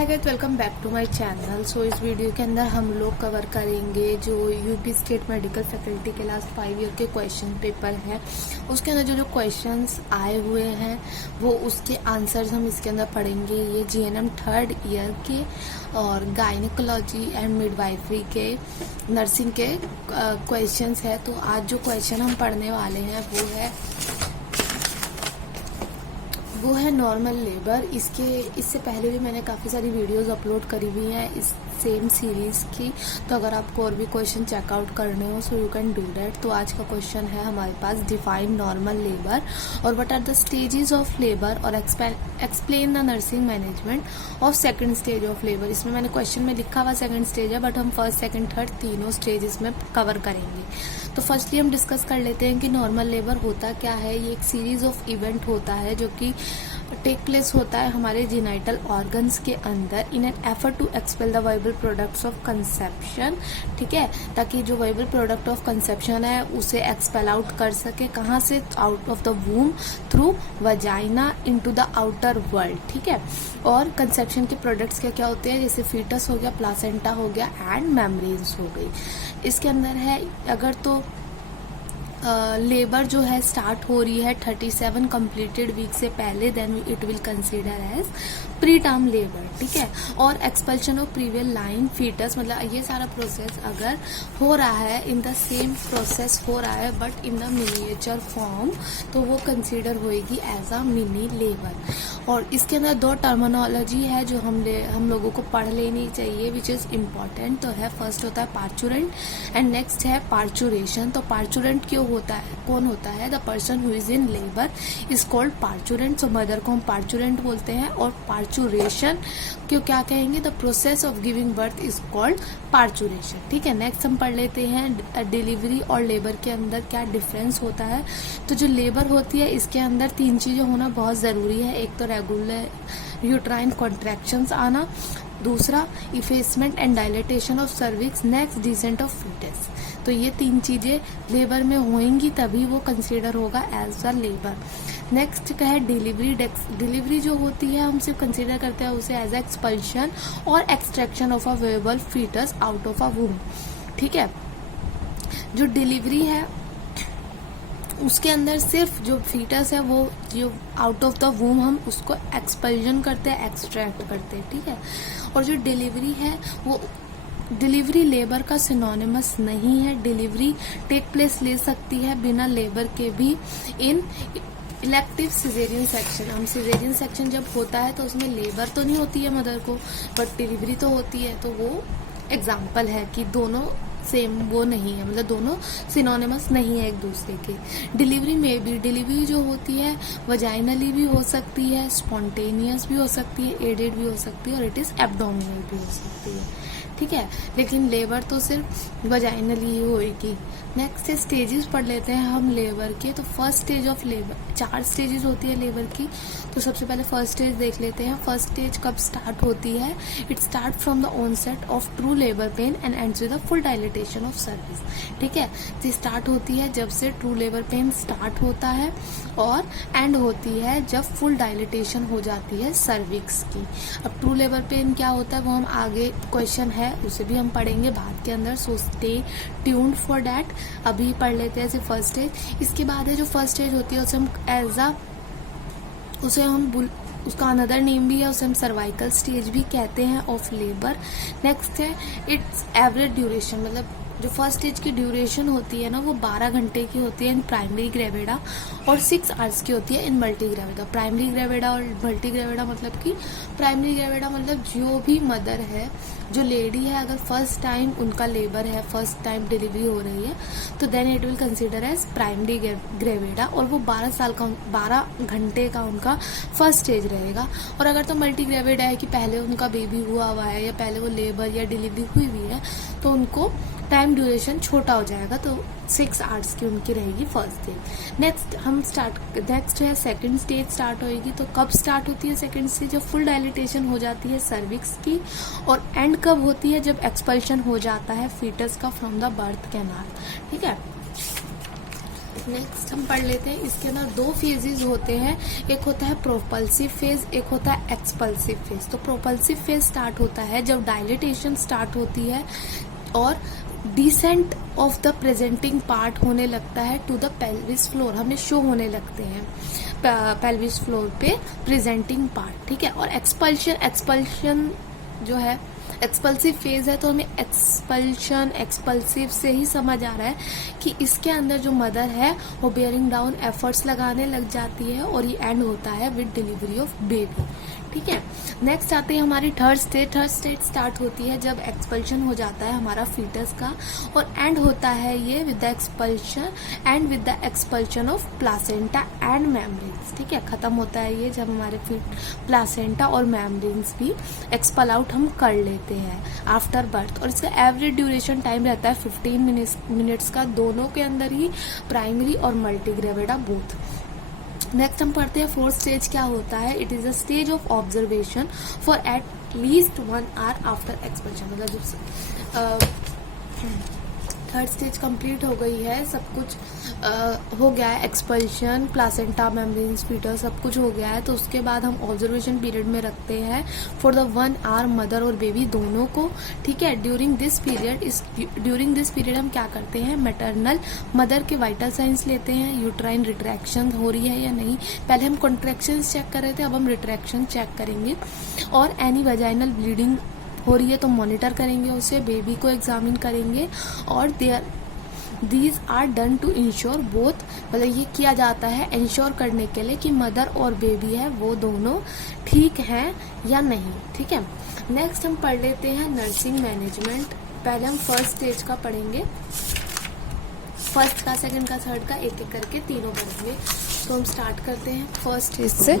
Hi guys, welcome back to my channel. So इस video के अंदर हम लोग कवर करेंगे जो यूपी स्टेट मेडिकल फैकल्टी के लास्ट 5 ईयर के क्वेश्चन पेपर हैं। उसके अंदर जो क्वेश्चंस आए हुए हैं वो उसके आंसर्स हम इसके अंदर पढ़ेंगे। ये जीएनएम 3rd ईयर के और गायनिकोलॉजी एंड मिडवाइफरी के नर्सिंग के क्वेश्चंस है। तो आज जो क्वेश्चन हम पढ़ने वाले हैं वो है नॉर्मल लेबर। इससे पहले भी मैंने काफ़ी सारी वीडियोस अपलोड करी हुई हैं इस सेम सीरीज़ की। तो अगर आपको और भी क्वेश्चन चेकआउट करने हो so you can do that. तो आज का क्वेश्चन है हमारे पास, डिफाइन नॉर्मल लेबर और what are the stages of labour और explain the nursing management of second stage of labour. इसमें मैंने क्वेश्चन में लिखा हुआ सेकंड स्टेज है, बट हम फर्स्ट सेकंड थर्ड तीनों स्टेज इसमें कवर करेंगे। तो फर्स्टली हम डिस्कस कर लेते हैं कि नॉर्मल लेबर होता क्या है। ये एक सीरीज ऑफ इवेंट होता है जो कि टेक प्लेस होता है हमारे जीनाइटल ऑर्गन्स के अंदर in an effort to expel the viable products of conception. ठीक है, ताकि जो वाइबल प्रोडक्ट ऑफ कंसेप्शन है उसे एक्सपेल आउट कर सके। कहाँ से? Out of the वूम through vagina into the outer world. ठीक है, और कंसेप्शन के प्रोडक्ट्स क्या क्या होते हैं, जैसे फीटस हो गया, प्लासेंटा हो गया एंड मेम्ब्रेन्स हो गई। इसके अंदर है अगर तो लेबर जो है स्टार्ट हो रही है 37 कंप्लीटेड वीक से पहले, then it will consider as preterm labour. ठीक है, और expulsion of previable line foetus, मतलब ये सारा प्रोसेस अगर हो रहा है इन द सेम प्रोसेस हो रहा है but in the miniature form, तो वो कंसीडर होएगी एज अ मिनी लेबर। और इसके अंदर दो टर्मिनोलॉजी है जो हम लोगों को पढ़ लेनी चाहिए विच इज इम्पॉर्टेंट। तो है फर्स्ट होता है पार्चुरेंट एंड नेक्स्ट है पार्चुरेशन। तो पार्चुरेंट क्यों होता है, कौन होता है? The person who is in labour is called parturient. So mother को हम पार्चुरेंट बोलते हैं। और पार्चुरेशन क्यों क्या कहेंगे? The process of giving birth is called parturition. ठीक है, नेक्स्ट हम पढ़ लेते हैं डिलीवरी और लेबर के अंदर क्या डिफरेंस होता है। तो जो लेबर होती है इसके अंदर 3 चीजें होना बहुत जरूरी है। एक तो रेगुलर यूट्राइन कॉन्ट्रैक्शंस आना, दूसरा effacement and dilatation of cervix, next descent of foetus. तो ये 3 चीजें लेबर में होंगी तभी वो कंसीडर होगा एज अ लेबर। नेक्स्ट क्या है डिलीवरी। डिलीवरी जो होती है हम सिर्फ कंसीडर करते हैं उसे एज एक्सपल्शन और extraction of a viable foetus out of a womb. ठीक है, जो डिलीवरी है उसके अंदर सिर्फ जो फीटस है वो जो आउट ऑफ द वूम हम उसको एक्सपल्जन करते हैं, एक्सट्रैक्ट करते हैं। ठीक है, और जो डिलीवरी है वो डिलीवरी लेबर का सिनोनिमस नहीं है। डिलीवरी टेक प्लेस ले सकती है बिना लेबर के भी इन इलेक्टिव सिजेरियन सेक्शन। हम सिजेरियन सेक्शन जब होता है तो उसमें लेबर तो नहीं होती है मदर को, बट डिलीवरी तो होती है। तो वो एग्जाम्पल है कि दोनों सेम वो नहीं है, मतलब दोनों सिनोनिमस नहीं है एक दूसरे के। डिलीवरी में भी डिलीवरी जो होती है वजाइनली भी हो सकती है, स्पॉन्टेनियस भी हो सकती है, एडेड भी हो सकती है और इट इज एब्डोमिनल भी हो सकती है। ठीक है, लेकिन लेबर तो सिर्फ वजाइनली ही होएगी। नेक्स्ट स्टेजेस पढ़ लेते हैं हम लेबर के। तो first stage of labour, 4 stages होती है लेबर की। तो सबसे पहले फर्स्ट स्टेज देख लेते हैं। फर्स्ट स्टेज कब स्टार्ट होती है? It start from the onset of true labour pain and ends with the full dilatation of cervix. ठीक है, ये स्टार्ट होती है जब से ट्रू लेबर पेन स्टार्ट होता है और एंड होती है जब फुल डायलेटेशन हो जाती है सर्विक्स की। अब ट्रू लेबर पेन क्या होता है वो हम आगे क्वेश्चन है उसे भी हम पढ़ेंगे बाद के अंदर, so stay tuned for that. अभी पढ़ लेते हैं फर्स्ट स्टेज। इसके बाद है जो फर्स्ट स्टेज होती है उसे हम उसका अनदर नेम भी है, उसे हम सर्वाइकल स्टेज भी कहते हैं ऑफ लेबर। नेक्स्ट है इट्स एवरेज ड्यूरेशन, मतलब जो फर्स्ट स्टेज की ड्यूरेशन होती है ना वो 12 घंटे की होती है इन प्राइमरी ग्रेविडा और 6 आवर्स की होती है इन मल्टी ग्रेविडा। प्राइमरी ग्रेविडा और मल्टी ग्रेविडा मतलब कि प्राइमरी ग्रेविडा मतलब जो भी मदर है, जो लेडी है, अगर फर्स्ट टाइम उनका लेबर है, फर्स्ट टाइम डिलीवरी हो रही है, तो then it will consider as primary gravida और वो 12 घंटे का उनका फर्स्ट स्टेज रहेगा। और अगर तो मल्टी ग्रेविडा है कि पहले उनका बेबी हुआ है या पहले वो लेबर या डिलीवरी हुई हुई है, तो उनको टाइम ड्यूरेशन छोटा हो जाएगा, तो 6 आवर्स की उनकी रहेगी फर्स्ट स्टेज। नेक्स्ट है सेकंड स्टेज स्टार्ट होएगी। तो कब स्टार्ट होती है सेकंड स्टेज? जब फुल डायलिटेशन हो जाती है सर्विक्स की। और एंड कब होती है? जब एक्सपल्शन हो जाता है फीटस का फ्रॉम द बर्थ कैनाल। ठीक है, नेक्स्ट हम पढ़ लेते हैं, इसके अंदर 2 फेजेस होते हैं, एक होता है प्रोपल्सिव फेज, एक होता है एक्सपल्सिव फेज। तो प्रोपल्सिव फेज स्टार्ट होता है जब डायलिटेशन स्टार्ट होती है और descent of the presenting part होने लगता है टू द पेल्विस फ्लोर, हमें शो होने लगते हैं पेल्विस फ्लोर पे प्रेजेंटिंग पार्ट, ठीक है। और एक्सपल्शन जो है एक्सपल्सिव फेज है, तो हमें एक्सपल्शन एक्सपल्सिव से ही समझ आ रहा है कि इसके अंदर जो मदर है वो बेयरिंग डाउन एफर्ट्स लगाने लग जाती है और ये एंड होता है विद डिलीवरी ऑफ बेबी, ठीक है। नेक्स्ट आते हैं हमारी थर्ड स्टेज स्टार्ट होती है जब एक्सपल्शन हो जाता है हमारा फीटस का, और एंड होता है ये with the expulsion and with the expulsion of placenta and membranes, ठीक है। खत्म होता है ये जब हमारे प्लासेंटा और मेम्ब्रेन्स भी एक्सपल आउट हम कर लेते हैं आफ्टर बर्थ। और इसका एवरेज ड्यूरेशन टाइम रहता है 15 मिनट्स का, दोनों के अंदर ही, प्राइमरी और मल्टीग्रेविडा बोथ। नेक्स्ट हम पढ़ते हैं फोर्थ स्टेज क्या होता है। It is a stage of observation for at least 1 hour after expulsion. मतलब जब थर्ड स्टेज कंप्लीट हो गई है, सब कुछ हो गया है, एक्सपल्शन, प्लासेंटा, मेम्ब्रेन्स, फीटस सब कुछ हो गया है, तो उसके बाद हम ऑब्जर्वेशन पीरियड में रखते हैं फॉर द 1 आवर मदर और बेबी दोनों को, ठीक है। ड्यूरिंग दिस पीरियड हम क्या करते हैं, मैटरनल मदर के वाइटल साइंस लेते हैं, यूट्राइन रिट्रैक्शन हो रही है या नहीं। पहले हम कॉन्ट्रैक्शन चेक कर रहे थे, अब हम रिट्रैक्शन चेक करेंगे, और एनी वजाइनल ब्लीडिंग हो रही है तो मॉनिटर करेंगे उसे, बेबी को एग्जामिन करेंगे, और these are done to ensure both, मतलब ये किया जाता है इंश्योर करने के लिए कि मदर और बेबी है वो दोनों ठीक हैं या नहीं, ठीक है। नेक्स्ट हम पढ़ लेते हैं नर्सिंग मैनेजमेंट। पहले हम फर्स्ट स्टेज का पढ़ेंगे, फर्स्ट का, सेकंड का, थर्ड का, एक एक करके तीनों पढ़ेंगे। तो हम स्टार्ट करते हैं फर्स्ट स्टेज से।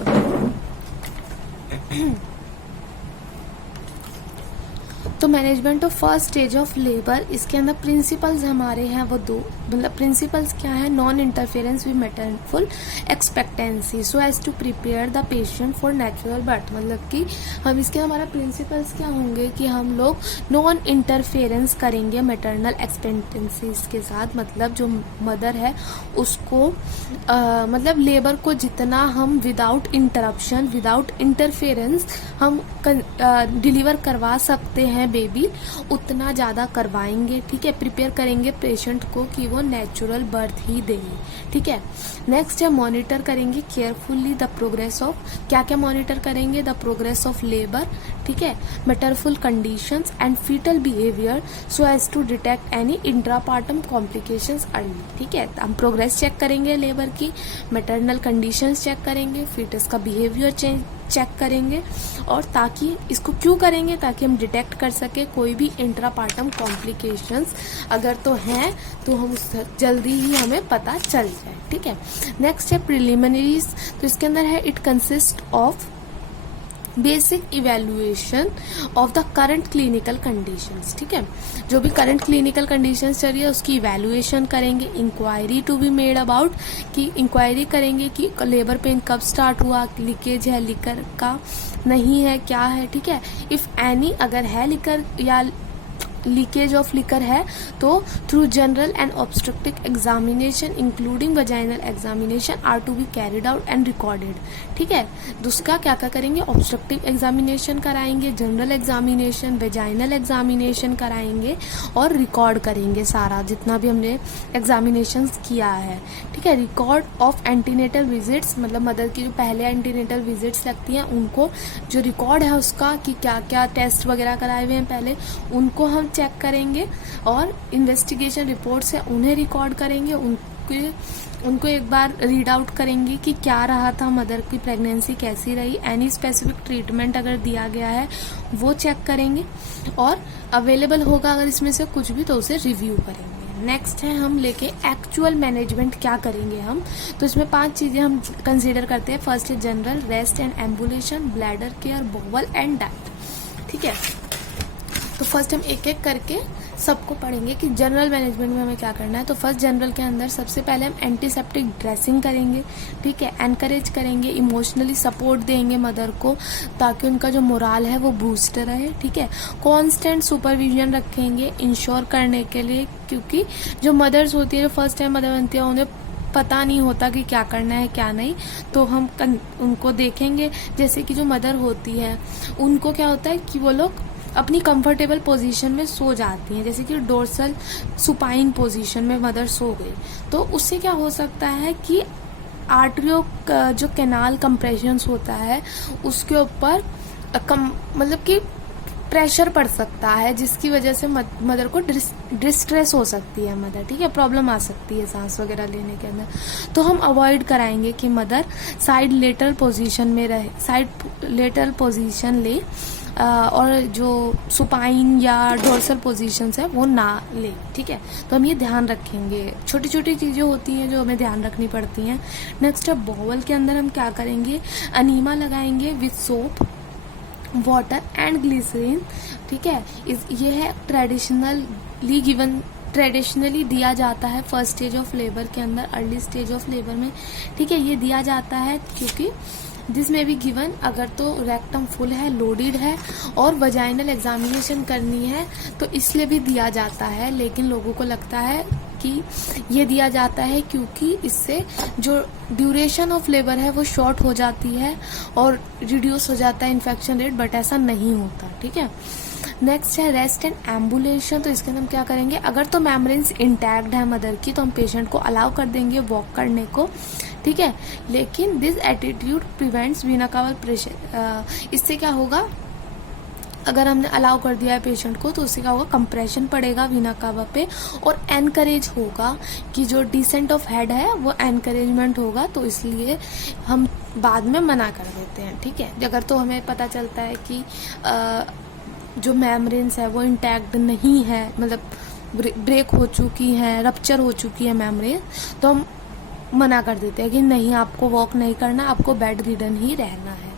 तो management of first stage of labour, इसके अंदर प्रिंसिपल्स हमारे हैं वो 2, मतलब प्रिंसिपल्स क्या है, नॉन इंटरफेरेंस विद मैटरफुल expectancy so as to prepare the patient for natural birth. मतलब कि हम इसके हमारा प्रिंसिपल्स क्या होंगे कि हम लोग नॉन इंटरफेरेंस करेंगे मैटरनल एक्सपेक्टेंसीज के साथ, मतलब जो मदर है उसको मतलब लेबर को जितना हम विदाउट इंटरप्शन, विदाउट इंटरफेरेंस हम डिलीवर करवा सकते हैं बेबी, उतना ज़्यादा करवाएंगे, ठीक है। प्रिपेयर करेंगे पेशेंट को कि वो नेचुरल बर्थ ही देंगे, ठीक है। नेक्स्ट है मॉनिटर करेंगे केयरफुली द प्रोग्रेस ऑफ, क्या क्या मॉनिटर करेंगे, द प्रोग्रेस ऑफ लेबर, ठीक है, maternal conditions and foetal behaviour so as to detect any intrapartum complications early, ठीक है। हम प्रोग्रेस चेक करेंगे लेबर की, मैटरनल कंडीशंस चेक करेंगे, फीटस का बिहेवियर चेक करेंगे, और ताकि इसको क्यों करेंगे, ताकि हम डिटेक्ट कर सके कोई भी इंट्रापार्टम कॉम्प्लिकेशंस अगर तो हैं तो हम जल्दी ही हमें पता चल जाए, ठीक है। नेक्स्ट है प्रिलिमिनरीज। तो इसके अंदर है it consist of basic evaluation of the current clinical conditions, ठीक है। जो भी करंट क्लिनिकल कंडीशंस चल रही है उसकी इवेल्युएशन करेंगे, inquiry to be made about, कि इंक्वायरी करेंगे कि लेबर पेन कब स्टार्ट हुआ, लीकेज है लिकर का, नहीं है, क्या है, ठीक है। इफ एनी, अगर है लिकर या लीकेज ऑफ लिकर है तो through general and obstructive examination including vaginal examination are to be carried out and recorded, ठीक है। दूसरा क्या क्या करेंगे, ऑब्स्ट्रक्टिव एग्जामिनेशन कराएंगे, जनरल एग्जामिनेशन, वजाइनल एग्जामिनेशन कराएंगे, और रिकॉर्ड करेंगे सारा जितना भी हमने एग्जामिनेशन किया है, ठीक है। रिकॉर्ड ऑफ एंटीनेटल विजिट्स, मतलब मदर की जो पहले एंटीनेटल विजिट्स लगती हैं उनको जो रिकॉर्ड है उसका कि क्या क्या टेस्ट वगैरह कराए हुए हैं पहले, उनको हम चेक करेंगे, और इन्वेस्टिगेशन रिपोर्ट्स है उन्हें रिकॉर्ड करेंगे, उनको एक बार रीड आउट करेंगे कि क्या रहा था, मदर की प्रेगनेंसी कैसी रही, एनी स्पेसिफिक ट्रीटमेंट अगर दिया गया है वो चेक करेंगे, और अवेलेबल होगा अगर इसमें से कुछ भी तो उसे रिव्यू करेंगे। नेक्स्ट है हम लेके एक्चुअल मैनेजमेंट क्या करेंगे हम, तो इसमें 5 चीजें हम कंसीडर करते हैं। फर्स्ट है general, rest and ambulation, bladder care, bowel and diet, ठीक है। तो फर्स्ट हम एक एक करके सबको पढ़ेंगे कि जनरल मैनेजमेंट में हमें क्या करना है। तो फर्स्ट जनरल के अंदर सबसे पहले हम एंटीसेप्टिक ड्रेसिंग करेंगे, ठीक है। एनकरेज करेंगे, इमोशनली सपोर्ट देंगे मदर को ताकि उनका जो मोराल है वो बूस्ट रहे, ठीक है। कांस्टेंट सुपरविजन रखेंगे इंश्योर करने के लिए, क्योंकि जो मदर्स होती है, जो फर्स्ट टाइम मदर बनती है, उन्हें पता नहीं होता कि क्या करना है क्या नहीं, तो हम उनको देखेंगे। जैसे कि जो मदर होती है उनको क्या होता है कि वो लोग अपनी कंफर्टेबल पोजीशन में सो जाती हैं, जैसे कि डोर्सल सुपाइन पोजीशन में मदर सो गई, तो उससे क्या हो सकता है कि आर्टरियो का जो कैनाल कंप्रेशंस होता है उसके ऊपर मतलब कि प्रेशर पड़ सकता है, जिसकी वजह से मदर को डिस्ट्रेस हो सकती है मदर, ठीक है, प्रॉब्लम आ सकती है सांस वगैरह लेने के अंदर। तो हम अवॉइड कराएंगे कि मदर साइड लेटरल पोजीशन में रहे, साइड लेटरल पोजीशन ले, और जो सुपाइन या डोर्सल पोजीशंस है वो ना ले, ठीक है। तो हम ये ध्यान रखेंगे, छोटी छोटी चीज़ें होती हैं जो हमें ध्यान रखनी पड़ती हैं। नेक्स्ट है बॉवल के अंदर हम क्या करेंगे, अनीमा लगाएंगे with soap, water and glycerine, ठीक है। ये है ट्रेडिशनली दिया जाता है फर्स्ट स्टेज ऑफ लेबर के अंदर, अर्ली स्टेज ऑफ लेबर में, ठीक है। ये दिया जाता है क्योंकि दिस में भी गिवन अगर तो रेक्टम फुल है, लोडेड है और वजाइनल एग्जामिनेशन करनी है तो इसलिए भी दिया जाता है। लेकिन लोगों को लगता है कि ये दिया जाता है क्योंकि इससे जो ड्यूरेशन ऑफ लेबर है वो शॉर्ट हो जाती है और रिड्यूस हो जाता है इन्फेक्शन रेट, बट ऐसा नहीं होता, ठीक है। नेक्स्ट है रेस्ट एंड एम्बुलेशन। तो इसके अंदर हम क्या करेंगे, अगर तो मेम्ब्रेन्स इंटैक्ट है मदर की तो हम पेशेंट को अलाउ कर देंगे वॉक करने को, ठीक है। लेकिन दिस एटीट्यूड प्रिवेंट्स वीना कावा प्रेशर। इससे क्या होगा, अगर हमने अलाउ कर दिया है पेशेंट को तो उससे क्या होगा, कंप्रेशन पड़ेगा वीना कावा पे और एनकरेज होगा कि जो डिसेंट ऑफ हेड है वो एनकरेजमेंट होगा, तो इसलिए हम बाद में मना कर देते हैं, ठीक है। अगर तो हमें पता चलता है कि जो मेम्ब्रेन्स है वो इंटैक्ट नहीं है, मतलब ब्रेक हो चुकी है, रप्चर हो चुकी है मेम्ब्रेन, तो हम मना कर देते हैं कि नहीं, आपको वॉक नहीं करना, आपको बेड रिडन ही रहना है।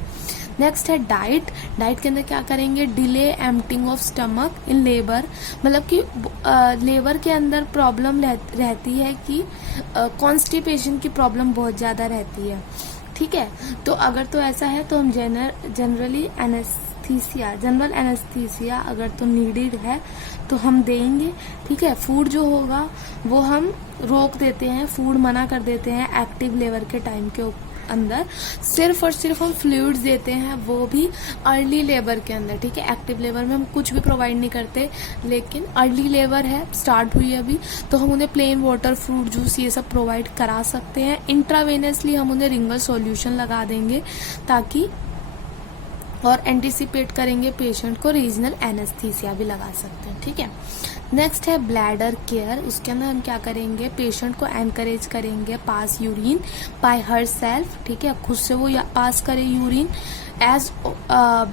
नेक्स्ट है डाइट। डाइट के अंदर क्या करेंगे, delay emptying of stomach in labour, मतलब कि लेबर के अंदर प्रॉब्लम रहती है कि कॉन्स्टिपेशन की प्रॉब्लम बहुत ज़्यादा रहती है, ठीक है। तो अगर तो ऐसा है तो हम जनरल एनेस्थीसिया अगर तो नीडेड है तो हम देंगे, ठीक है। फूड जो होगा वो हम रोक देते हैं, फूड मना कर देते हैं एक्टिव लेबर के टाइम के अंदर, सिर्फ और सिर्फ हम फ्लूइड्स देते हैं, वो भी अर्ली लेबर के अंदर, ठीक है। एक्टिव लेबर में हम कुछ भी प्रोवाइड नहीं करते, लेकिन अर्ली लेबर है, स्टार्ट हुई है अभी, तो हम उन्हें प्लेन वाटर, फ्रूट जूस ये सब प्रोवाइड करा सकते हैं। इंट्रावेनसली हम उन्हें रिंगल सॉल्यूशन लगा देंगे ताकि, और एंटिसिपेट करेंगे पेशेंट को रीजनल एनेस्थीसिया भी लगा सकते हैं, ठीक है। नेक्स्ट है ब्लैडर केयर। उसके अंदर हम क्या करेंगे, पेशेंट को एनकरेज करेंगे pass urine by herself, ठीक है, खुद से वो पास करे urine as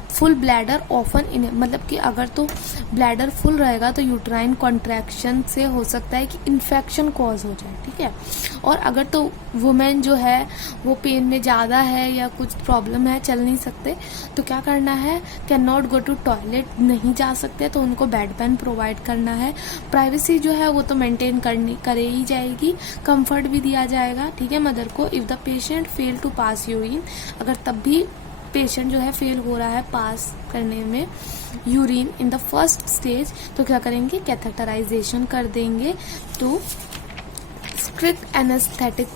full bladder often in, मतलब कि अगर तो ब्लैडर फुल रहेगा तो यूट्राइन कॉन्ट्रैक्शन से हो सकता है कि इन्फेक्शन कॉज हो जाए, ठीक है। और अगर तो वुमेन जो है वो पेन में ज़्यादा है या कुछ प्रॉब्लम है, चल नहीं सकते, तो क्या करना है, cannot go to toilet, नहीं जा सकते, तो उनको बेड पेन प्रोवाइड करना है। प्राइवेसी जो है वो तो मेंटेन करे ही जाएगी, कंफर्ट भी दिया जाएगा, ठीक है, मदर को। If the patient fail to pass urine, अगर तब भी पेशेंट जो है फेल हो रहा है पास करने में urine in the first stage, तो क्या करेंगे, कैथेटराइजेशन कर देंगे। तो स्ट्रिक्ट एनेस्थेटिक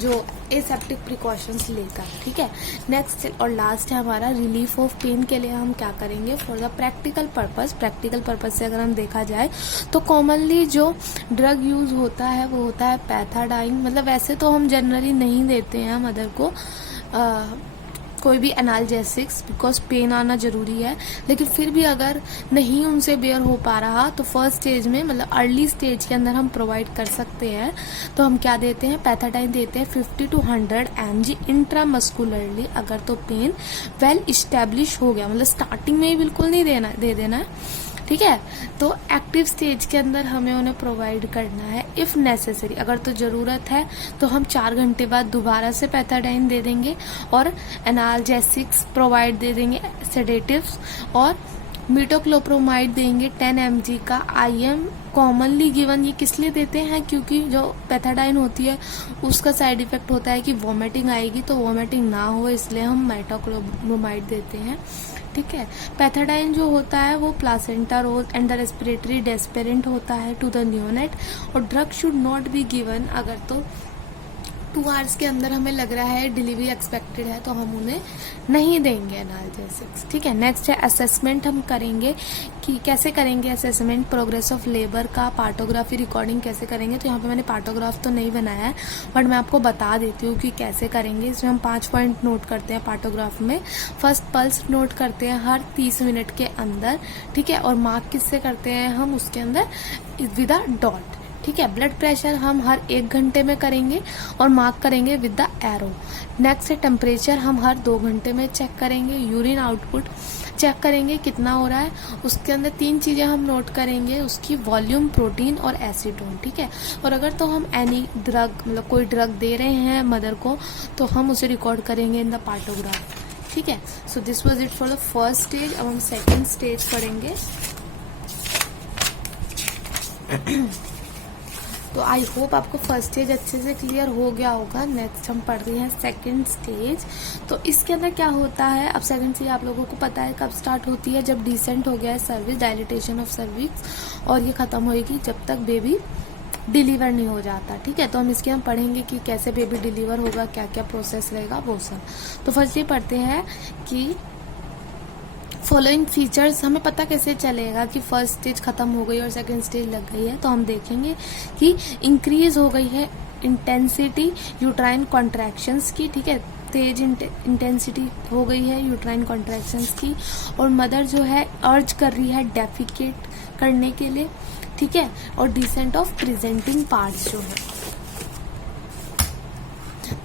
जो एसेप्टिक प्रिकॉशंस लेकर, ठीक है। नेक्स्ट और लास्ट है हमारा रिलीफ ऑफ पेन के लिए हम क्या करेंगे, फॉर द प्रैक्टिकल पर्पस से अगर हम देखा जाए तो कॉमनली जो ड्रग यूज होता है वो होता है पैथाडाइन, मतलब वैसे तो हम जनरली नहीं देते हैं मदर को कोई भी एनाल्जेसिक्स, बिकॉज पेन आना जरूरी है, लेकिन फिर भी अगर नहीं उनसे बेयर हो पा रहा तो फर्स्ट स्टेज में, मतलब अर्ली स्टेज के अंदर हम प्रोवाइड कर सकते हैं। तो हम क्या देते हैं, पैथाडाइन देते हैं 50 to 100 mg इंट्रामस्कुलरली, अगर तो पेन वेल इस्टेब्लिश हो गया, मतलब स्टार्टिंग में ही बिल्कुल नहीं दे देना है, ठीक है। तो एक्टिव स्टेज के अंदर हमें उन्हें प्रोवाइड करना है। इफ़ नेसेसरी, अगर तो ज़रूरत है तो हम 4 घंटे बाद दोबारा से पैथाडाइन दे देंगे और एनाल्जेसिक्स प्रोवाइड दे देंगे, सेडेटिव्स, और मीटोक्लोप्रोमाइड देंगे 10 mg का IM कॉमनली गिवन। ये किस लिए देते हैं, क्योंकि जो पैथाडाइन होती है उसका साइड इफेक्ट होता है कि वॉमिटिंग आएगी, तो वॉमिटिंग ना हो इसलिए हम मीटोक्लोप्रोमाइड देते हैं, ठीक है। पैथाडाइन जो होता है वो placenta role and the respiratory depressant होता है टू द न्यूनेट, और drug should not be given अगर तो 2 आवर्स के अंदर हमें लग रहा है डिलीवरी एक्सपेक्टेड है, तो हम उन्हें नहीं देंगे एनाल्जेसिक्स। ठीक है, नेक्स्ट है असेसमेंट हम करेंगे कि कैसे करेंगे असेसमेंट, प्रोग्रेस ऑफ लेबर का, पार्टोग्राफी रिकॉर्डिंग कैसे करेंगे। तो यहाँ पे मैंने पार्टोग्राफ तो नहीं बनाया है, बट मैं आपको बता देती हूँ कि कैसे करेंगे। इसमें हम 5 पॉइंट नोट करते हैं पार्टोग्राफ में। फर्स्ट पल्स नोट करते हैं हर 30 मिनट के अंदर, ठीक है, और मार्क किससे करते हैं हम उसके अंदर विद अ डॉट। ठीक है, ब्लड प्रेशर हम हर 1 घंटे में करेंगे और मार्क करेंगे विद द एरो। नेक्स्ट है टेम्परेचर हम हर 2 घंटे में चेक करेंगे। यूरिन आउटपुट चेक करेंगे कितना हो रहा है, उसके अंदर 3 चीजें हम नोट करेंगे, उसकी वॉल्यूम, प्रोटीन और एसीटोन। ठीक है, और अगर तो हम एनी ड्रग मतलब कोई ड्रग दे रहे हैं मदर को, तो हम उसे रिकॉर्ड करेंगे इन द पार्टोग्राफ। ठीक है, so this was it for the first stage. अब हम सेकेंड स्टेज पढ़ेंगे। तो आई होप आपको फर्स्ट स्टेज अच्छे से क्लियर हो गया होगा। नेक्स्ट हम पढ़ रहे हैं सेकंड स्टेज। तो इसके अंदर क्या होता है, अब सेकंड स्टेज आप लोगों को पता है कब स्टार्ट होती है, जब डिसेंट हो गया है सर्विस, डायलिटेशन ऑफ सर्विक्स, और ये खत्म होएगी जब तक बेबी डिलीवर नहीं हो जाता। ठीक है, तो हम इसके हम पढ़ेंगे कि कैसे बेबी डिलीवर होगा, क्या क्या प्रोसेस रहेगा वो सब। तो फर्स्ट ये पढ़ते हैं कि फॉलोइंग फीचर्स, हमें पता कैसे चलेगा कि फर्स्ट स्टेज खत्म हो गई और सेकंड स्टेज लग गई है। तो हम देखेंगे कि इंक्रीज हो गई है इंटेंसिटी यूट्राइन कॉन्ट्रैक्शंस की। ठीक है, तेज इंटेंसिटी हो गई है यूट्राइन कॉन्ट्रैक्शंस की, और मदर जो है अर्ज कर रही है डेफिकेट करने के लिए। ठीक है, और डिसेंट ऑफ प्रेजेंटिंग पार्ट्स जो है।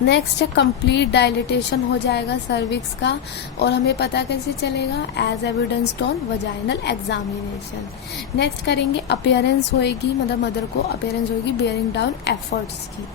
नेक्स्ट है कंप्लीट डायलिटेशन हो जाएगा सर्विक्स का, और हमें पता कैसे चलेगा, as evidenced on vaginal examination. Next करेंगे अपीयरेंस होएगी, मतलब मदर को अपीयरेंस होएगी बेयरिंग डाउन एफर्ट्स की।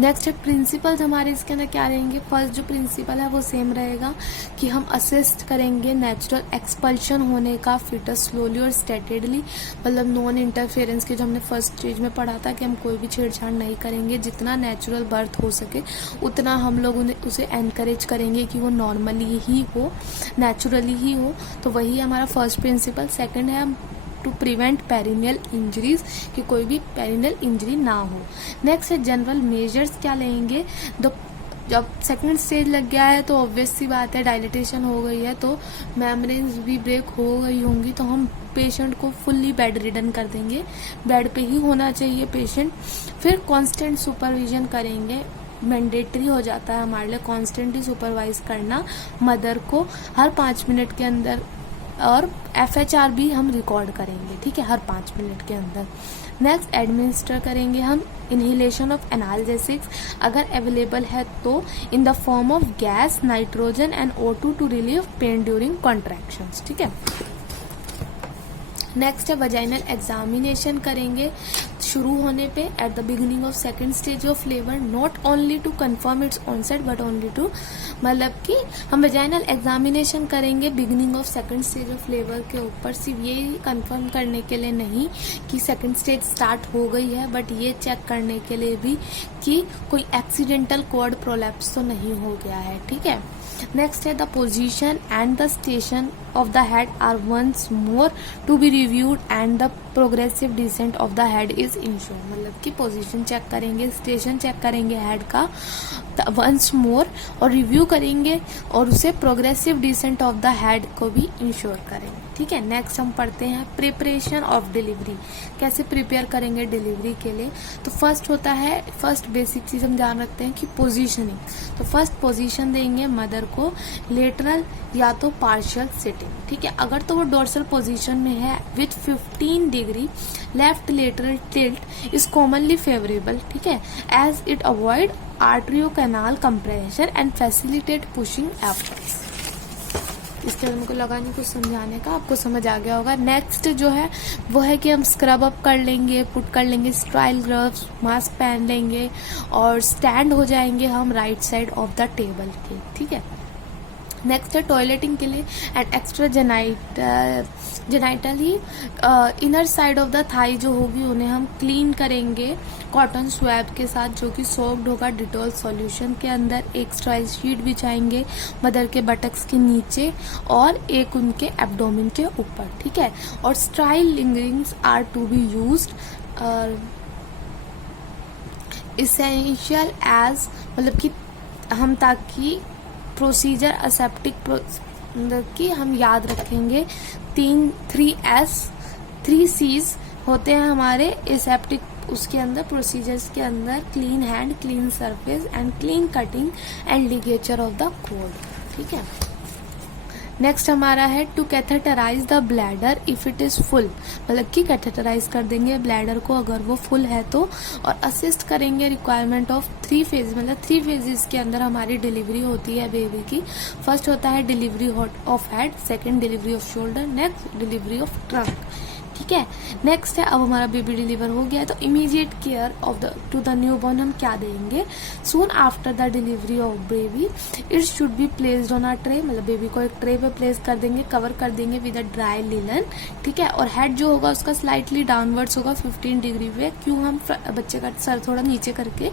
नेक्स्ट है प्रिंसिपल्स हमारे इसके अंदर क्या रहेंगे। फर्स्ट जो प्रिंसिपल है वो सेम रहेगा कि हम असिस्ट करेंगे नेचुरल एक्सपल्शन होने का फिटस स्लोली और स्टेटेडली, मतलब नॉन इंटरफेरेंस के जो हमने फर्स्ट स्टेज में पढ़ा था कि हम कोई भी छेड़छाड़ नहीं करेंगे, जितना नेचुरल बर्थ हो सके उतना हम लोग उसे एनकरेज करेंगे कि वो नॉर्मली ही हो, नेचुरली ही हो। तो वही हमारा फर्स्ट प्रिंसिपल। सेकंड है हम टू प्रिवेंट पेरिनियल इंजरीज, कि कोई भी पेरिनियल इंजरी ना हो। नेक्स्ट है जनरल मेजर्स क्या लेंगे। जब सेकंड स्टेज लग गया है तो ऑब्वियस सी बात है डायलिटेशन हो गई है, तो मेमोरीज भी ब्रेक हो गई होंगी, तो हम पेशेंट को फुल्ली बेड रिडन कर देंगे, बेड पे ही होना चाहिए पेशेंट। फिर कांस्टेंट सुपरविजन करेंगे, मैंडेटरी हो जाता है हमारे लिए कांस्टेंटली सुपरवाइज करना मदर को हर 5 मिनट के अंदर, और FHR भी हम रिकॉर्ड करेंगे। ठीक है, हर 5 मिनट के अंदर। नेक्स्ट एडमिनिस्टर करेंगे हम इनहेलेशन ऑफ एनाल्जेसिक्स, अगर अवेलेबल है तो in the form of gas, nitrogen and O2 to relieve pain during contractions. ठीक है, नेक्स्ट है वजाइनल एग्जामिनेशन करेंगे शुरू होने पे at the beginning of second stage of labour, not only to confirm its onset but only to, मतलब कि हम वजाइनल एग्जामिनेशन करेंगे beginning of second stage of labour के ऊपर, सिर्फ ये कंफर्म करने के लिए नहीं कि सेकंड स्टेज स्टार्ट हो गई है, बट ये चेक करने के लिए भी कि कोई एक्सीडेंटल कॉर्ड प्रोलैप्स तो नहीं हो गया है। ठीक है, नेक्स्ट है the position and the station of the head are once more to be reviewed and the progressive descent of the head is ensured, मतलब कि पोजीशन चेक करेंगे, स्टेशन चेक करेंगे हेड का वंस मोर, और review करेंगे और उसे progressive descent of the head को भी इंश्योर करेंगे। ठीक है, नेक्स्ट हम पढ़ते हैं प्रिपरेशन ऑफ डिलीवरी, कैसे प्रिपेयर करेंगे डिलीवरी के लिए। तो फर्स्ट होता है, फर्स्ट बेसिक चीज हम ध्यान रखते हैं कि पोजीशनिंग। तो फर्स्ट पोजीशन देंगे मदर को लेटरल या तो पार्शियल सिटिंग। ठीक है, अगर तो वो डोर्सल पोजीशन में है with 15 degree left lateral tilt is commonly favourable. ठीक है, as it avoid aortocaval compression and facilitate pushing efforts. इसके बाद मुझको लगा नहीं कुछ समझाने का, आपको समझ आ गया होगा। नेक्स्ट जो है वो है कि हम स्क्रब अप कर लेंगे, पुट कर लेंगे स्ट्राइल ग्लव्स, मास्क पहन लेंगे और स्टैंड हो जाएंगे हम right side of the table के। ठीक है, नेक्स्ट है टॉयलेटिंग के लिए and extra genitally inner side of the thigh जो होगी उन्हें हम क्लीन करेंगे कॉटन स्वैब के साथ, जो कि सोक्ड होगा डिटॉल सॉल्यूशन के अंदर। एक स्ट्राइल शीट बिछाएंगे मदर के बटक्स के नीचे और एक उनके एब्डोमेन के ऊपर। ठीक है, और स्ट्राइल लिंगरिंग्स are to be used, essential as मतलब कि हम ताकि प्रोसीजर असेप्टिक मतलब कि हम याद रखेंगे 3 C's होते हैं हमारे एसेप्टिक उसके अंदर प्रोसीजर्स के अंदर, clean hand, clean surface and clean cutting and ligature of the cord. ठीक है, नेक्स्ट हमारा है to catheterise the bladder if it is full, मतलब कि कैथेटराइज कर देंगे ब्लैडर को अगर वो फुल है तो, और असिस्ट करेंगे रिक्वायरमेंट ऑफ 3 फेज, मतलब 3 फेजेस के अंदर हमारी डिलीवरी होती है बेबी की। फर्स्ट होता है delivery of head, second delivery off shoulder, next delivery of trunk. ठीक है, नेक्स्ट है अब हमारा बेबी डिलीवर हो गया है तो immediate care of the two the newborn हम क्या देंगे। Soon after the delivery of baby it should be placed on a tray, मतलब बेबी को एक ट्रे पे प्लेस कर देंगे, कवर कर देंगे विद अ ड्राई लिनन। ठीक है, और हेड जो होगा उसका स्लाइटली डाउनवर्ड्स होगा 15 डिग्री पे। क्यों हम बच्चे का सर थोड़ा नीचे करके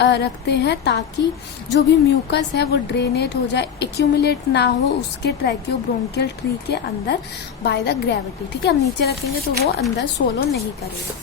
रखते हैं ताकि जो भी म्यूकस है वो ड्रेनेट हो जाए, एक्यूमुलेट ना हो उसके ट्रैकियो ब्रोंकियल ट्री के अंदर बाय द ग्रेविटी। ठीक है, हम नीचे रखेंगे तो वो अंदर सोलो नहीं करेगा।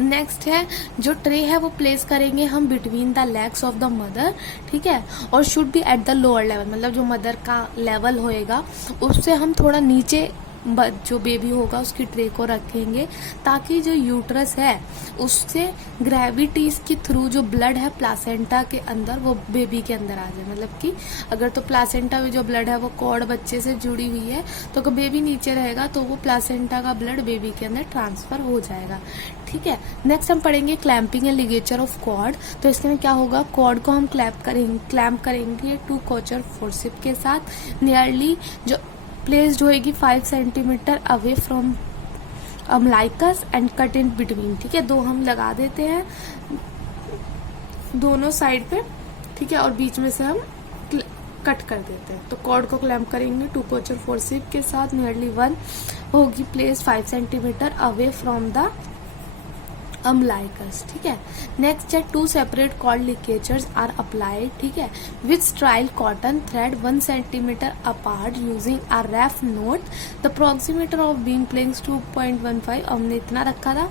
नेक्स्ट है जो ट्रे है वो प्लेस करेंगे हम between the legs of the mother. ठीक है, और should be at the lower level, मतलब जो मदर का लेवल होएगा उससे हम थोड़ा नीचे जो बेबी होगा उसकी ट्रे को रखेंगे ताकि जो यूट्रस है उससे ग्रेविटी के थ्रू जो ब्लड है प्लासेंटा के अंदर वो बेबी के अंदर आ जाए। मतलब कि अगर तो प्लासेंटा में जो ब्लड है वो कॉर्ड बच्चे से जुड़ी हुई है तो अगर बेबी नीचे रहेगा तो वो प्लासेंटा का ब्लड बेबी के अंदर ट्रांसफर हो जाएगा। ठीक है, नेक्स्ट हम पढ़ेंगे clamping and ligature of cord. तो इसमें क्या होगा, कॉर्ड को हम क्लैंप करेंगे 2 कोचर फोर्सिप के साथ, नियरली जो प्लेस्ड होएगी 5 centimetre away from अम्लाइकस and cut in between. ठीक है, 2 हम लगा देते हैं दोनों साइड पे। ठीक है, और बीच में से हम कट कर देते हैं। तो कॉर्ड को क्लैंप करेंगे 2 कोचर फोर्सिप के साथ, नियरली 1 होगी place 5 centimetre away from the umbilicus. ठीक है, नेक्स्ट है 2 separate cord ligatures are applied. ठीक है, with sterile cotton thread 1 centimetre apart using a reef knot. The proximeter of beam planes 2.15, हमने इतना रखा था।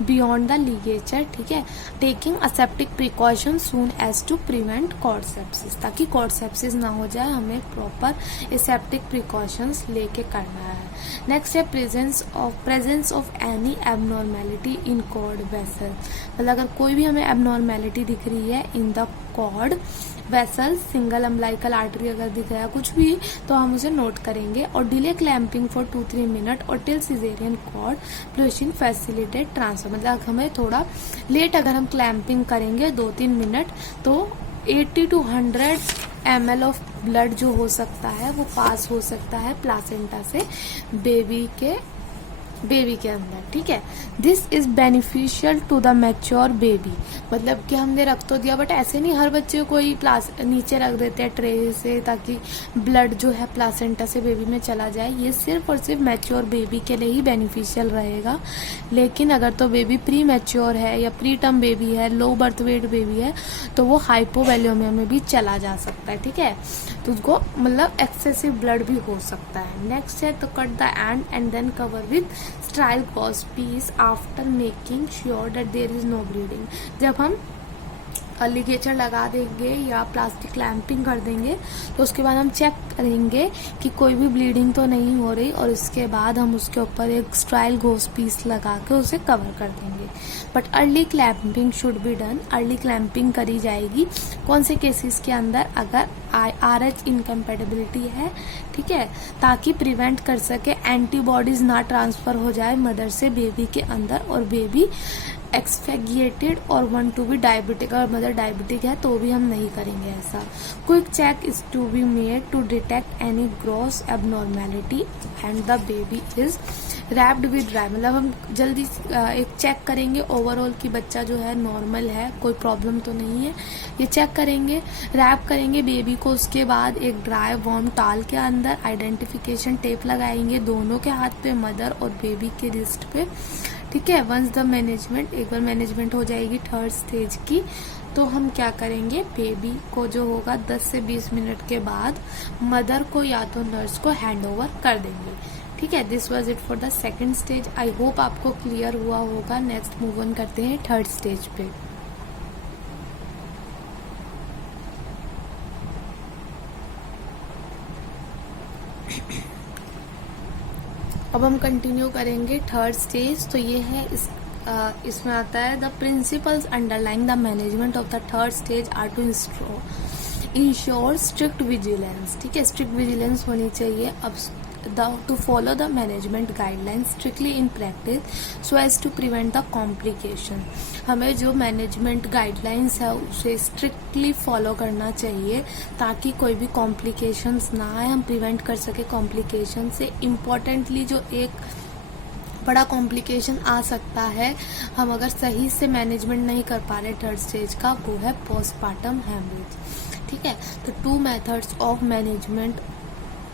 Beyond the ligature. ठीक है, taking aseptic precaution soon as to prevent cord sepsis, ताकि cord sepsis ना हो जाए हमें प्रॉपर एसेप्टिक प्रिकॉशंस लेके करना है। नेक्स्ट है presence of any abnormality in cord vessel, मतलब अगर कोई भी हमें एबनॉर्मेलिटी दिख रही है in the cord vessel, single umbilical artery अगर दिख रहा है कुछ भी तो हम उसे नोट करेंगे। और डिले क्लैंपिंग फॉर 2-3 मिनट और till caesarean cord pulsation facilitate transfer, मतलब हमें थोड़ा लेट अगर हम क्लैंपिंग करेंगे 2-3 मिनट तो 80 to 100 ml ऑफ ब्लड जो हो सकता है वो पास हो सकता है प्लासेंटा से बेबी के अंदर। ठीक है, this is beneficial to the mature baby, मतलब कि हमने रख तो दिया बट ऐसे नहीं हर बच्चे को ही नीचे रख देते हैं ट्रे से ताकि ब्लड जो है प्लासेंटा से बेबी में चला जाए। ये सिर्फ और सिर्फ मैच्योर बेबी के लिए ही बेनिफिशियल रहेगा। लेकिन अगर तो बेबी प्री मैच्योर है या प्री टर्म बेबी है, लो बर्थ वेट बेबी है तो वो हाइपोवैल्यूमिया में भी चला जा सकता है। ठीक है, तो उसको मतलब एक्सेसिव ब्लड भी हो सकता है। नेक्स्ट है तो cut the end then cover with sterile gauze piece after making sure that there is no bleeding. जब हम लिगेचर लगा देंगे या प्लास्टिक क्लैंपिंग कर देंगे तो उसके बाद हम चेक करेंगे कि कोई भी ब्लीडिंग तो नहीं हो रही और इसके बाद हम उसके ऊपर एक स्ट्राइल गॉज पीस लगा के उसे कवर कर देंगे। But early clamping should be done, early clamping करी जाएगी कौन से केसेस के अंदर, अगर RH इनकम्पेटेबिलिटी है, ठीक है, ताकि प्रिवेंट कर सके एंटीबॉडीज ना ट्रांसफर हो जाए मदर से बेबी के अंदर और बेबी एक्सफेगिएटेड और वांट टू बी डायबिटिक, और मदर डायबिटिक है तो भी हम नहीं करेंगे ऐसा। Quick check is to be made to detect any gross abnormality and the baby is wrapped with dry, मतलब हम जल्दी एक चेक करेंगे ओवरऑल कि बच्चा जो है नॉर्मल है, कोई प्रॉब्लम तो नहीं है, ये चेक करेंगे, रैप करेंगे बेबी को, उसके बाद एक ड्राई वार्म टॉवल के अंदर आइडेंटिफिकेशन टेप लगाएंगे दोनों के हाथ पे, मदर और बेबी के रिस्ट पे, ठीक है। वंस द मैनेजमेंट, एक बार मैनेजमेंट हो जाएगी 3rd स्टेज की, तो हम क्या करेंगे, बेबी को जो होगा 10 से 20 मिनट के बाद मदर को या तो नर्स को हैंड ओवर कर देंगे, ठीक है। This was it for the 2nd stage. I hope आपको क्लियर हुआ होगा। नेक्स्ट मूव ऑन करते हैं 3rd स्टेज पे। अब हम कंटिन्यू करेंगे 3rd स्टेज। तो ये है इसमें आता है the principles underlying the management of the 3rd stage are to ensure strict vigilance, ठीक है, स्ट्रिक्ट विजिलेंस होनी चाहिए। अब to follow the management guidelines strictly in practice so as to prevent the complication, हमें जो मैनेजमेंट गाइडलाइंस है उसे strictly follow करना चाहिए ताकि कोई भी कॉम्प्लिकेशंस ना आए, हम प्रिवेंट कर सके कॉम्प्लिकेशन से। इम्पोर्टेंटली जो एक बड़ा कॉम्प्लिकेशन आ सकता है हम अगर सही से मैनेजमेंट नहीं कर पा रहे 3rd स्टेज का, वो है पोस्टपार्टम हेमरेज, ठीक है। तो 2 methods of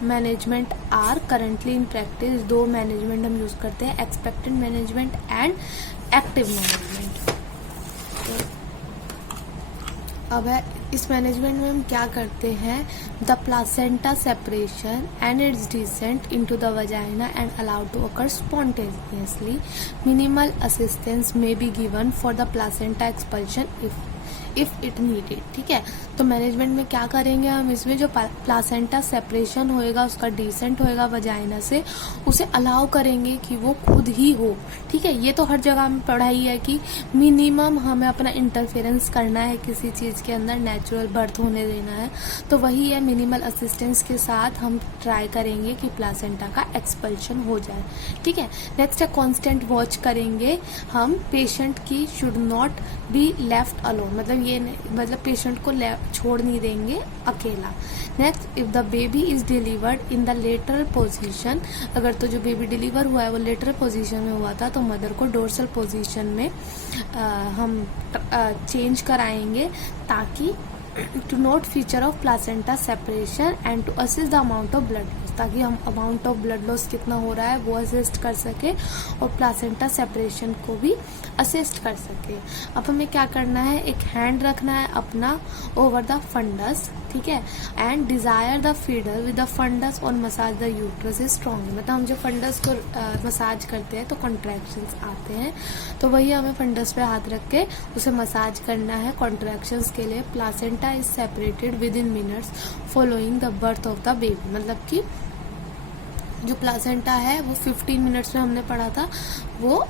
management are currently in practice, 2 management हम यूज करते हैं, expected management and active management. अब है इस मैनेजमेंट में हम क्या करते हैं, the placenta separation and its descent into the vagina and allowed to occur spontaneously, minimal assistance may be given for the placenta expulsion if it needed, ठीक है। तो मैनेजमेंट में क्या करेंगे हम, इसमें जो प्लासेंटा सेपरेशन होएगा उसका डिसेंट होएगा वजाइना से, उसे अलाउ करेंगे कि वो खुद ही हो, ठीक है। ये तो हर जगह में पढ़ाई है कि मिनिमम हमें अपना इंटरफेरेंस करना है किसी चीज के अंदर, नेचुरल बर्थ होने देना है, तो वही है मिनिमल असिस्टेंस के साथ हम ट्राई करेंगे कि प्लासेंटा का एक्सपल्शन हो जाए, ठीक है। नेक्स्ट है कांस्टेंट वॉच करेंगे हम, पेशेंट की should not be left alone, मतलब पेशेंट को छोड़ नहीं देंगे अकेला। Next, if the baby is delivered in the lateral position, अगर तो जो बेबी डिलीवर हुआ है वो लेटरल पोजीशन में हुआ था तो मदर को डोर्सल पोजीशन में हम चेंज कराएंगे ताकि to note feature of placenta separation and to assist the amount of blood loss, ताकि हम अमाउंट ऑफ ब्लड लॉस कितना हो रहा है वो असिस्ट कर सके और प्लासेंटा सेपरेशन को भी असिस्ट कर सके। अब हमें क्या करना है, एक हैंड रखना है अपना ओवर द फंडस, ठीक है, and desire the feeder with the fundus और मसाज द यूट्रस स्ट्रॉन्गली, मतलब हम जो फंडस को मसाज करते हैं तो कॉन्ट्रैक्शंस आते हैं, तो वही हमें फंडस पे हाथ रख के उसे मसाज करना है कॉन्ट्रैक्शंस के लिए। Placenta is separated with in minutes following the birth of the baby, मतलब कि जो प्लासेंटा है वो 15 मिनट्स में हमने पढ़ा था वो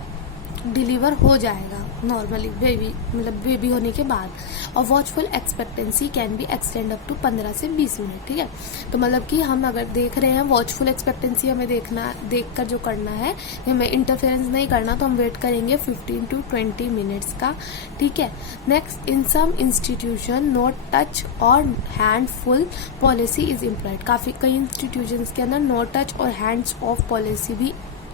डिलीवर हो जाएगा नॉर्मली बेबी होने के बाद। और watchful expectancy can be extend up to 15 से 20 मिनट, ठीक है। तो मतलब कि हम अगर देख रहे हैं वॉचफुल एक्सपेक्टेंसी हमें देखकर जो करना है, हमें इंटरफेरेंस नहीं करना, तो हम वेट करेंगे 15 to 20 मिनट्स का, ठीक है। Next, in some institution no touch और hand full policy is employed, कई इंस्टीट्यूशंस के अंदर नो टच और हैंड्स ऑफ पॉलिसी भी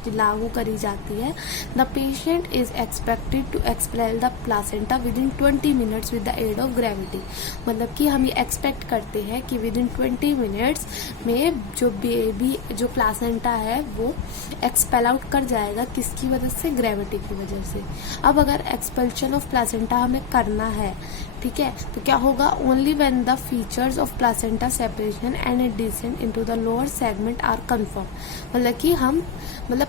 लागू करी जाती है। The patient is expected to expel the placenta within 20 minutes with the aid of gravity, मतलब कि हम ये एक्सपेक्ट करते हैं कि विद इन 20 मिनट्स में जो बेबी जो प्लासेंटा है वो एक्सपेल आउट कर जाएगा, किसकी वजह से, ग्रेविटी की वजह से। अब अगर एक्सपल्शन ऑफ प्लासेंटा हमें करना है, ठीक है, तो क्या होगा, only when the features of placenta separation and it descent into the lower segment are confirm, मतलब कि हम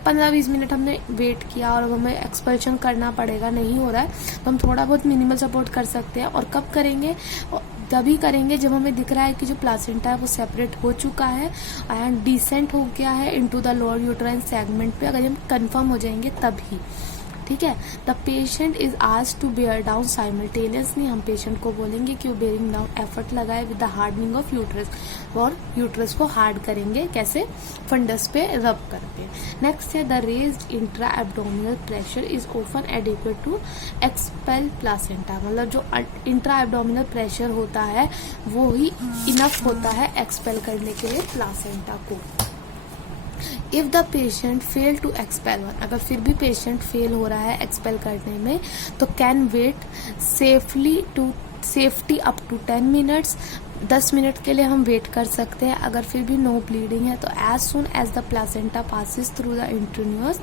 15-20 मिनट हमने वेट किया और अब हमें एक्सपल्शन करना पड़ेगा, नहीं हो रहा है, तो हम थोड़ा बहुत मिनिमल सपोर्ट कर सकते हैं। और कब करेंगे, तभी करेंगे जब हमें दिख रहा है कि जो प्लासेंटा है वो सेपरेट हो चुका है एंड डिसेंट हो गया है into the lower uterine segment पे, अगर हम कंफर्म हो जाएंगे तभी, ठीक है। The patient is asked to bear down simultaneously, हम पेशेंट को बोलेंगे कि वो बेयरिंग डाउन एफर्ट लगाए with the hardening of uterus, और यूट्रस को हार्ड करेंगे कैसे, फंडस पे रब करके। नेक्स्ट है the raised intra abdominal pressure is often adequate to expel placenta, मतलब जो इंट्रा एब्डोमिनल प्रेशर होता है वो ही इनफ होता है एक्सपेल करने के लिए प्लासेंटा को। If the patient fail to expel one, अगर फिर भी पेशेंट फेल हो रहा है एक्सपेल करने में, तो can wait safety up to 10 minutes, 10 minute के लिए हम वेट कर सकते हैं। अगर फिर भी नो ब्लीडिंग है तो as soon as the placenta passes through the introitus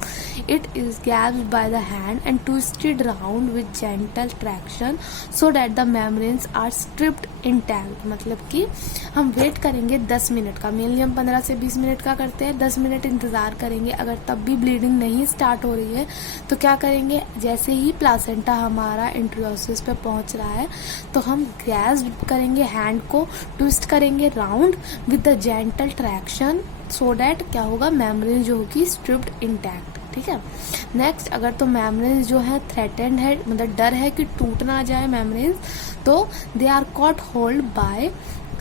it is grabbed by the hand and twisted round with gentle traction so that the membranes are stripped intact, मतलब कि हम वेट करेंगे 10 minute का, mainly हम 15 से 20 minute का करते हैं, 10 मिनट इंतजार करेंगे। अगर तब भी ब्लीडिंग नहीं स्टार्ट हो रही है तो क्या करेंगे, जैसे ही प्लासेंटा हमारा इंट्रोन्यूस पे पहुंच रहा है तो हम ग्रैस्प करेंगे, हैंड को ट्विस्ट करेंगे round with the gentle traction so that क्या होगा, मेम्ब्रेन जो होगी स्ट्रिप्ड इंटैक्ट, ठीक है। नेक्स्ट, अगर तो मेम्ब्रेन जो है थ्रेटेंड है, मतलब डर है कि टूट ना जाए मेम्ब्रेन, तो they are caught hold by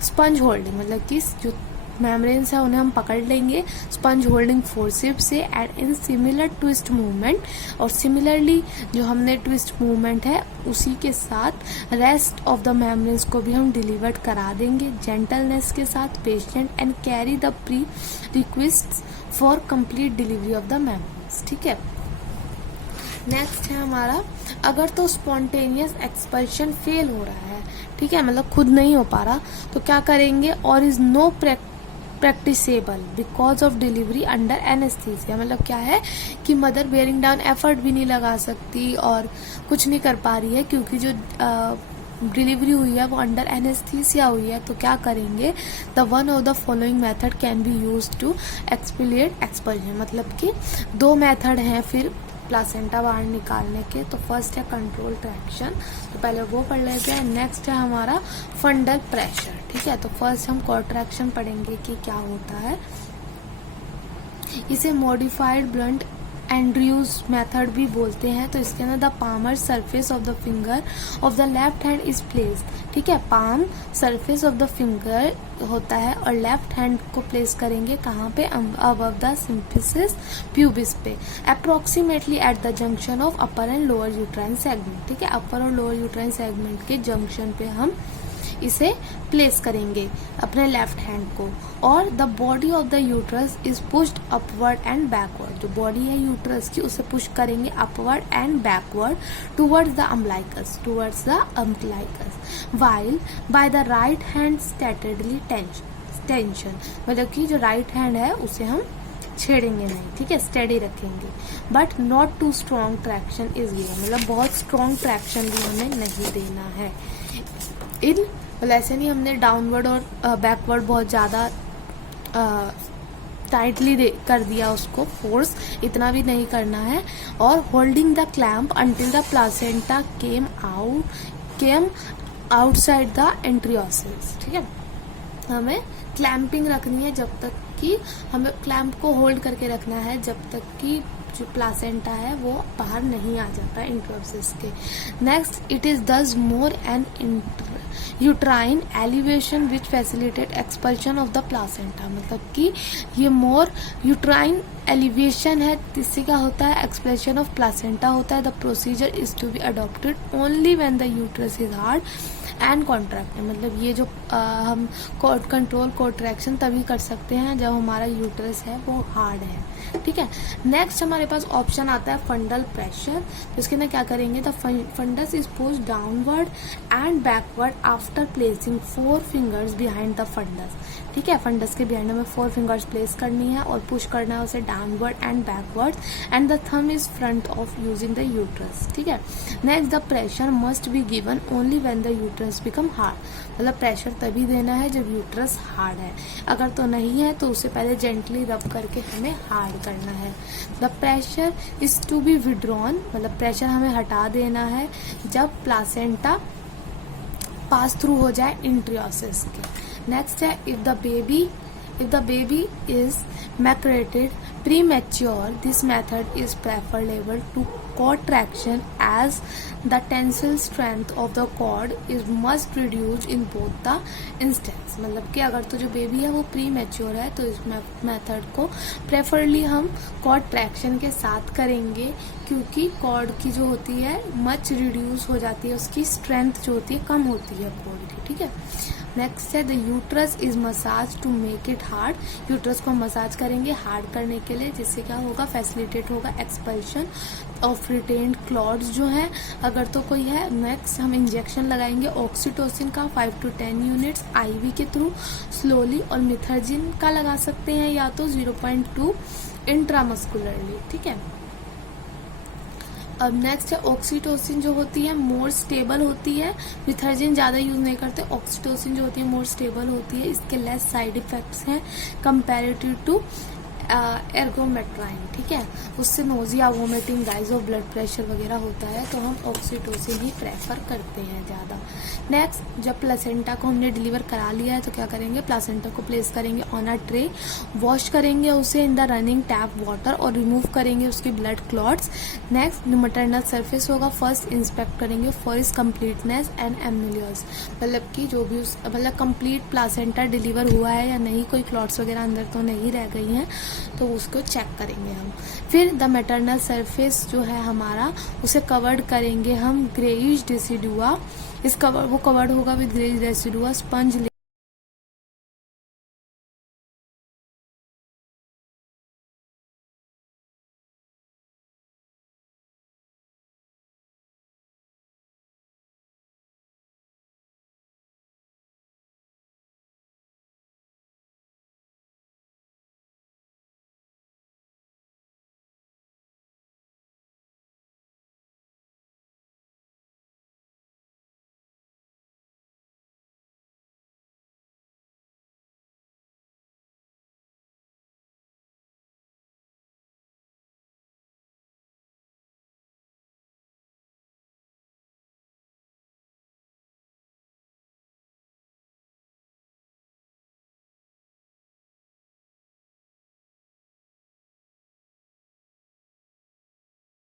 sponge holding, मतलब कि जो मेम्ब्रेन्स है उन्हें हम पकड़ लेंगे स्पंज होल्डिंग फोर्सेप से and in similar twist movement, और सिमिलरली जो हमने ट्विस्ट मूवमेंट है उसी के साथ रेस्ट ऑफ द मेम्ब्रेन्स को भी हम डिलीवर्ड करा देंगे जेंटलनेस के साथ patient and carry the pre request for complete delivery of the membranes, ठीक है। नेक्स्ट है हमारा, अगर तो स्पॉन्टेनियस एक्सपल्शन फेल हो रहा है, ठीक है, मतलब खुद नहीं हो पा रहा, तो क्या करेंगे, और is no practicable because of delivery under anaesthesia, मतलब क्या है कि मदर बेयरिंग डाउन एफर्ट भी नहीं लगा सकती और कुछ नहीं कर पा रही है क्योंकि जो डिलीवरी हुई है वो अंडर एनेस्थीसिया हुई है, तो क्या करेंगे, the one of the following method can be use to expedite expulsion, मतलब कि 2 मेथड हैं फिर प्लासेंटा बाहर निकालने के। तो फर्स्ट है कंट्रोल ट्रैक्शन, तो पहले वो पढ़ लेते हैं। नेक्स्ट है हमारा फंडल प्रेशर, ठीक है। तो फर्स्ट हम कॉन्ट्रैक्शन पढ़ेंगे कि क्या होता है, इसे मॉडिफाइड ब्लंट एंड्रयूज मेथड भी बोलते हैं। तो इसके अंदर the palmar surface of the finger of the left hand is placed, ठीक है, palm surface of the finger होता है और लेफ्ट हैंड को प्लेस करेंगे कहाँ पे, अबव द सिम्फिसिस प्यूबिस पे, approximately at the junction of upper and lower uterine segment, ठीक है, अपर और लोअर यूट्राइन सेगमेंट के जंक्शन पे हम इसे प्लेस करेंगे अपने लेफ्ट हैंड को। और the body of the uterus is pushed upward and backward, जो बॉडी है यूट्रस की उसे पुश करेंगे upward and backward towards the umbilicus, while by the right hand statically tension, मतलब कि जो राइट हैंड है उसे हम छेड़ेंगे नहीं, ठीक है, स्टेडी रखेंगे, but not too strong traction is given, मतलब बहुत स्ट्रॉन्ग ट्रैक्शन भी हमें नहीं देना है। मतलब ऐसे नहीं हमने डाउनवर्ड और बैकवर्ड बहुत ज़्यादा टाइटली कर दिया उसको, फोर्स इतना भी नहीं करना है। और holding the clamp until the placenta came outside the introitus, ठीक है, हमें क्लैंपिंग रखनी है जब तक कि, हमें क्लैंप को होल्ड करके रखना है जब तक कि जो प्लासेंटा है वो बाहर नहीं आ जाता इंट्रोसिस के। Next, it is thus more an uterine elevation which facilitate expulsion of the placenta, मतलब कि ये मोर यूट्राइन एलिवेशन है, इससे क्या होता है, एक्सपल्शन ऑफ प्लासेंटा होता है। The procedure is to be adopted only when the uterus is hard and contract, मतलब ये जो हम कंट्रोल कॉन्ट्रैक्शन तभी कर सकते हैं जब हमारा यूट्रस है वो हार्ड है, ठीक है। नेक्स्ट हमारे पास ऑप्शन आता है फंडल प्रेशर, तो इसके अंदर क्या करेंगे, the fundus is pushed downward and backward after placing 4 fingers behind the fundus, ठीक है, फंडस के बिहाइंड में 4 फिंगर्स प्लेस करनी है और पुश करना है उसे downward and backward and the thumb is front of using the uterus, ठीक है। Next, the pressure must be given only when the uterus become hard, मतलब प्रेशर तभी देना है जब यूट्रस हार्ड है, अगर तो नहीं है तो उसे पहले जेंटली रब करके हमें हार्ड करना है। The pressure is to be withdrawn, मतलब प्रेशर हमें हटा देना है जब प्लासेंटा पास थ्रू हो जाए इंट्रियोसिस के। नेक्स्ट है, if the baby is macerated premature, this method is preferable to cord traction as the tensile strength of the cord is must reduce in both the instance। मतलब कि अगर तो जो baby है वो प्री मैच्योर है तो इस मेथड को प्रेफरली हम कॉर्ड ट्रैक्शन के साथ करेंगे, क्योंकि कॉर्ड की जो होती है मच रिड्यूस हो जाती है, उसकी स्ट्रेंथ जो होती है कम होती है कॉर्ड की, ठीक है। नेक्स्ट है the uterus is massage to make it hard. Uterus को मसाज करेंगे हार्ड करने के लिए, जिससे क्या होगा, फैसिलिटेट होगा एक्सपल्शन ऑफ रिटेन्ड क्लॉट्स जो है, अगर तो कोई है। नेक्स्ट हम इंजेक्शन लगाएंगे ऑक्सीटोसिन का 5 to 10 यूनिट्स आईवी के थ्रू स्लोली, और मिथर्जिन का लगा सकते हैं या तो 0.2 इंट्रामस्कुलरली, ठीक है। अब नेक्स्ट है ऑक्सीटोसिन जो होती है मोर स्टेबल होती है, मिथर्जिन ज़्यादा यूज नहीं करते, ऑक्सीटोसिन जो होती है मोर स्टेबल होती है, इसके लेस साइड इफेक्ट्स हैं कंपैरेटिव टू एर्गोमेट्राइन, ठीक है। उससे nausea, vomiting, rise of blood pressure वगैरह होता है, तो हम ऑक्सीटोसिन ही प्रेफर करते हैं ज़्यादा। नेक्स्ट, जब प्लेसेंटा को हमने डिलीवर करा लिया है तो क्या करेंगे, प्लेसेंटा को प्लेस करेंगे ऑन अ ट्रे, वॉश करेंगे उसे in the running tap water और रिमूव करेंगे उसके blood clots. Next, maternal surface होगा, फर्स्ट इंस्पेक्ट करेंगे फॉर इज कम्प्लीटनेस एंड एमनिलियस, मतलब कि जो भी मतलब कंप्लीट प्लेसेंटा डिलीवर हुआ है या नहीं, कोई क्लॉट्स वगैरह अंदर तो नहीं रह गई हैं, तो उसको चेक करेंगे हम। फिर द मैटरनल सरफेस जो है हमारा, उसे कवर्ड करेंगे हम ग्रेइश डेसिडुआ, वो कवर्ड होगा विद ग्रेइश डेसिडुआ, स्पंज